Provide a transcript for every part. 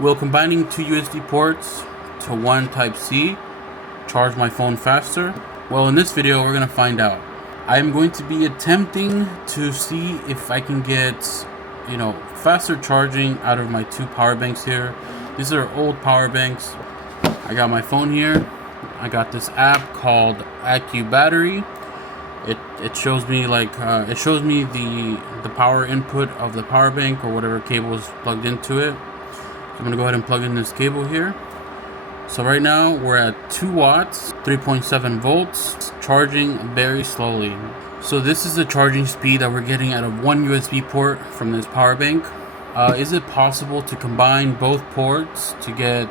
Will combining two USB ports to one Type-C charge my phone faster? Well, in this video, we're gonna find out. I'm going to be attempting to see if I can get, faster charging out of my two power banks here. These are old power banks. I got my phone here. I got this app called Accu Battery. It shows me the power input of the power bank or whatever cable is plugged into it. I'm gonna go ahead and plug in this cable here. So right now we're at 2 watts, 3.7 volts, charging very slowly. So this is the charging speed that we're getting out of one USB port from this power bank. Is it possible to combine both ports to get,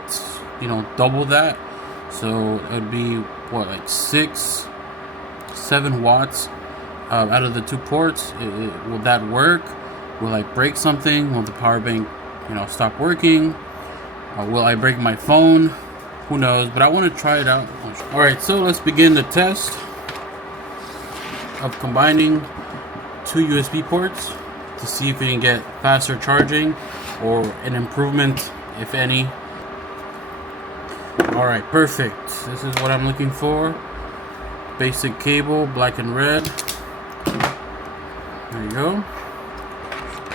double that? So it would be what, like 6-7 watts out of the two ports. Will that work? Will I break something? Will the power bank stop working? Will I break my phone? Who knows, but I want to try it out. Alright, so let's begin the test of combining two USB ports to see if we can get faster charging or an improvement, if any. Alright, perfect. This is what I'm looking for. Basic cable, black and red. There you go.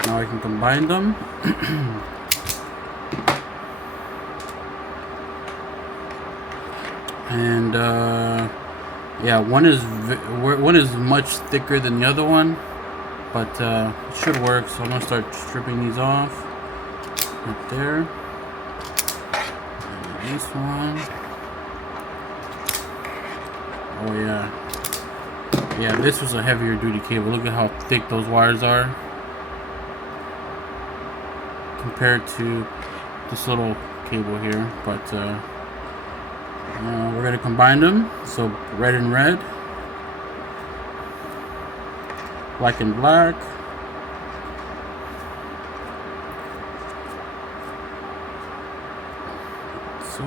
Now I can combine them. And yeah, one is much thicker than the other one, but it should work. So I'm gonna start stripping these off right there. And this one. Oh yeah, this was a heavier duty cable. Look at how thick those wires are compared to this little cable here. But we're going to combine them. So red and red, black and black. So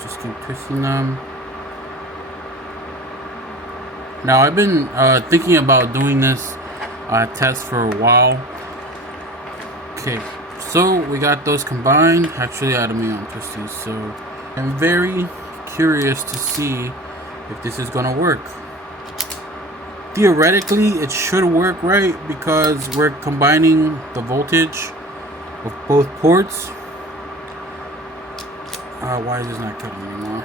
just keep twisting them. Now I've been thinking about doing this test for a while. Okay, so we got those combined. Actually, I don't untwist these. So I'm very curious to see if this is gonna work. Theoretically, it should work, right? Because we're combining the voltage of both ports. Why is this not cutting anymore?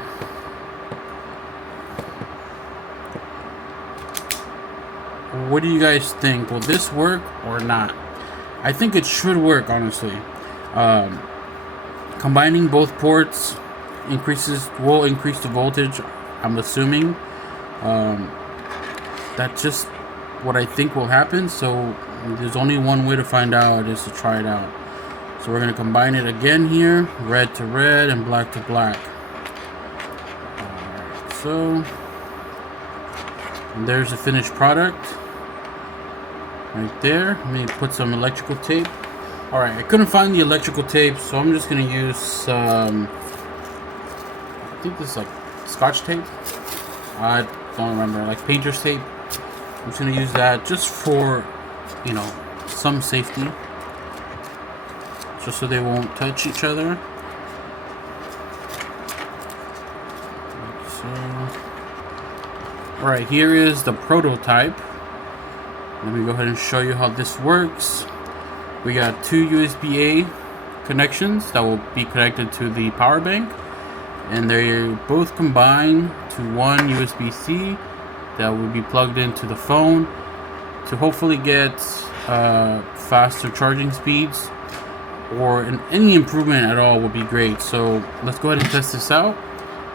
What do you guys think? Will this work or not? I think it should work, honestly. Combining both ports will increase the voltage, I'm assuming. That's just what I think will happen. So there's only one way to find out, is to try it out. So we're going to combine it again here, red to red and black to black. Alright, so there's the finished product right there. Let me put some electrical tape. Alright, I couldn't find the electrical tape, so I'm just going to use I think this is like Scotch tape. I don't remember, like painter's tape. I'm just gonna use that just for, some safety, just so they won't touch each other. So, all right, here is the prototype. Let me go ahead and show you how this works. We got two USB-A connections that will be connected to the power bank, and they both combine to one USB-C that will be plugged into the phone to hopefully get faster charging speeds, or any improvement at all would be great. So let's go ahead and test this out.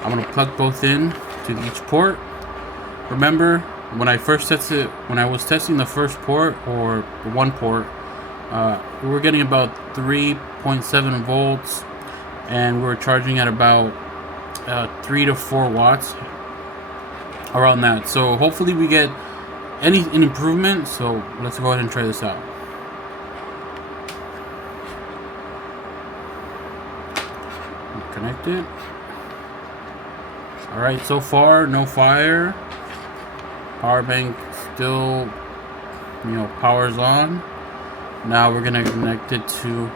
I'm going to plug both in to each port. Remember, when I was testing the first port, or the one port, we were getting about 3.7 volts, and we were charging at about 3 to 4 watts, around that. So hopefully we get an improvement. So let's go ahead and try this out. Connect it. All right, so far no fire. Power bank still, powers on. Now we're gonna connect it to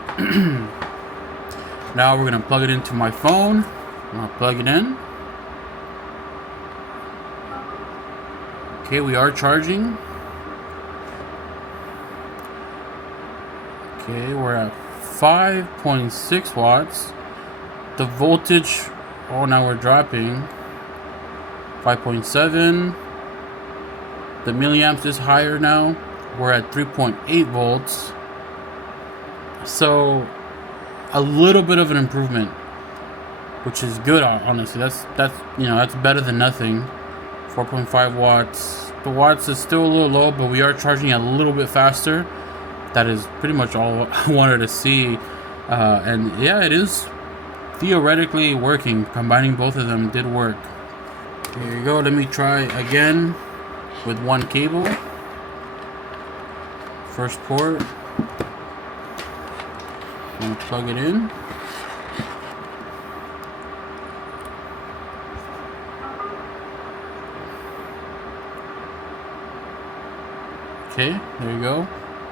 Now we're gonna plug it into my phone. I'll plug it in. Okay, we are charging. Okay, we're at 5.6 watts. The voltage, oh, now we're dropping. 5.7. The milliamps is higher now. We're at 3.8 volts. So a little bit of an improvement, which is good. Honestly, that's that's better than nothing. 4.5 watts. The watts is still a little low, but we are charging a little bit faster. That is pretty much all I wanted to see. And yeah, it is theoretically working. Combining both of them did work. Here you go. Let me try again with one cable. First port. I'm gonna plug it in. Okay, there you go.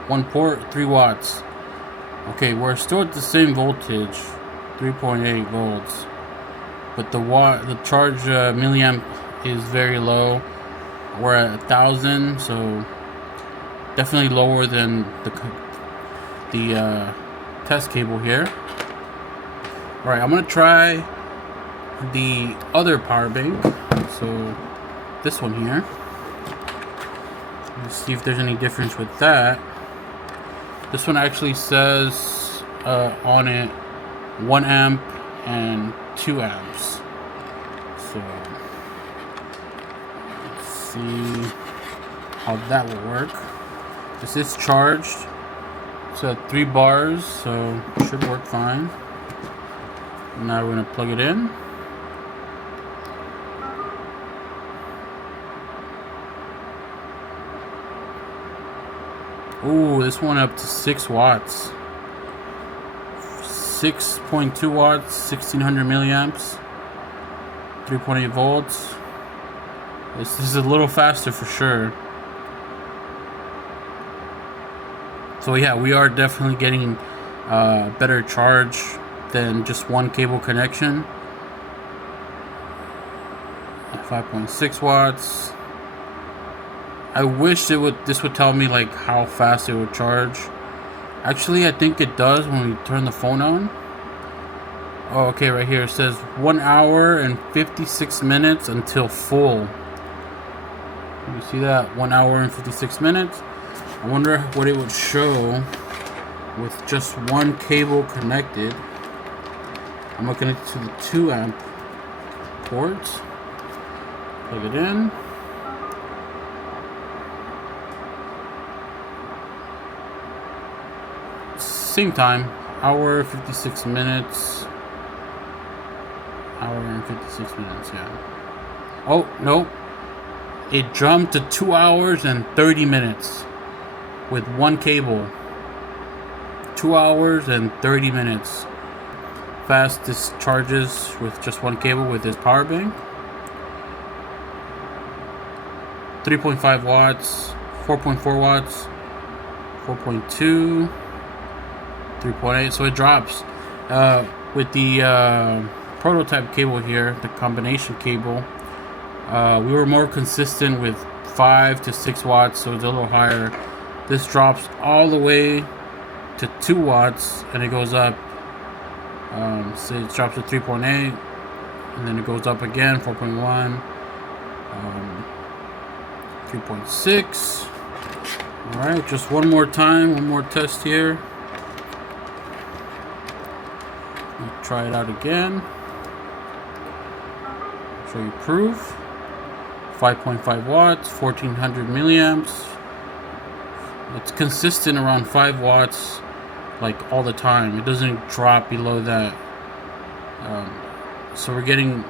One port, 3 watts. Okay, we're still at the same voltage, 3.8 volts, but the charge milliamp is very low. We're at 1,000, so definitely lower than the test cable here. All right, I'm gonna try the other power bank. So this one here. Let's see if there's any difference with that. This one actually says on it 1 amp and 2 amps. So let's see how that will work. This is charged. It's at 3 bars, so it should work fine. Now we're gonna plug it in. Ooh, this one up to 6 watts. 6.2 watts, 1600 milliamps, 3.8 volts. This is a little faster for sure. So yeah, we are definitely getting better charge than just one cable connection. 5.6 watts. I wish this would tell me like how fast it would charge. Actually, I think it does when we turn the phone on. Oh, okay, right here it says 1 hour and 56 minutes until full. You see that? 1 hour and 56 minutes. I wonder what it would show with just one cable connected. I'm looking into the 2 amp ports. Plug it in. Same time, hour 56 minutes. Hour and 56 minutes, yeah. Oh, no. It jumped to 2 hours and 30 minutes with one cable. 2 hours and 30 minutes. Fastest charges with just one cable with this power bank. 3.5 watts, 4.4 watts, 4.2, 3.8. So it drops. With the prototype cable here, the combination cable, we were more consistent with 5 to 6 watts, so it's a little higher. This drops all the way to 2 watts, and it goes up. So it drops to 3.8, and then it goes up again, 4.1, 3.6. All right, just one more time, one more test here. Let's try it out again. Show you proof. 5.5 watts, 1400 milliamps. It's consistent around 5 watts, like all the time. It doesn't drop below that. So we're getting,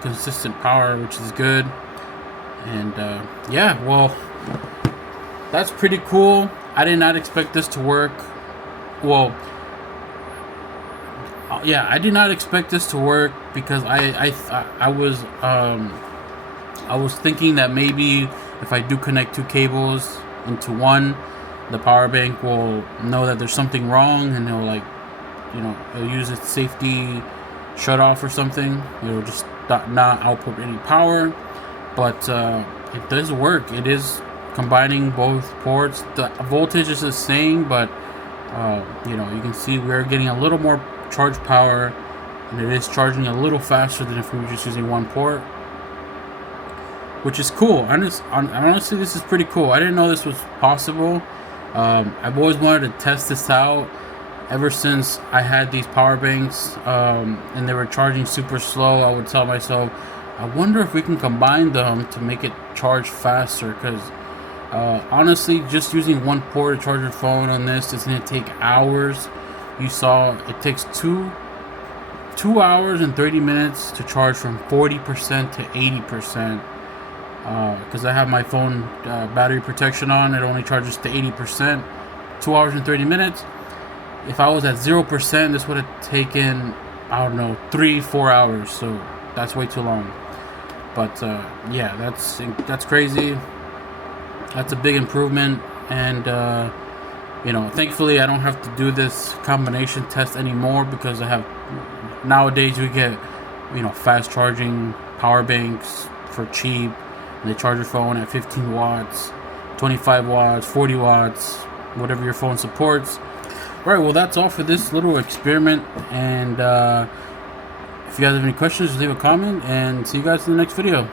consistent power, which is good. And yeah, well, that's pretty cool. I did not expect this to work. Well, yeah, I did not expect this to work because I was thinking that maybe if I do connect 2 cables into one, the power bank will know that there's something wrong and it'll like it'll use its safety shut off or something. It'll just not output any power, but it does work. It is combining both ports. The voltage is the same, but you can see we're getting a little more charge power, and it is charging a little faster than if we were just using one port, which is cool. Honestly, this is pretty cool. I didn't know this was possible. I've always wanted to test this out ever since I had these power banks, and they were charging super slow. I would tell myself, I wonder if we can combine them to make it charge faster, because honestly, just using one port to charge your phone on this is going to take hours. You saw it takes 2 hours and 30 minutes to charge from 40% to 80%. Because I have my phone battery protection on, it only charges to 80%. 2 hours and 30 minutes. If I was at 0%, this would have taken, I don't know, 3-4 hours. So that's way too long. But yeah, that's crazy. That's a big improvement, and thankfully I don't have to do this combination test anymore, because nowadays we get fast charging power banks for cheap, and they charge your phone at 15 watts, 25 watts, 40 watts, whatever your phone supports. Alright, well, that's all for this little experiment, and if you guys have any questions, leave a comment, and see you guys in the next video.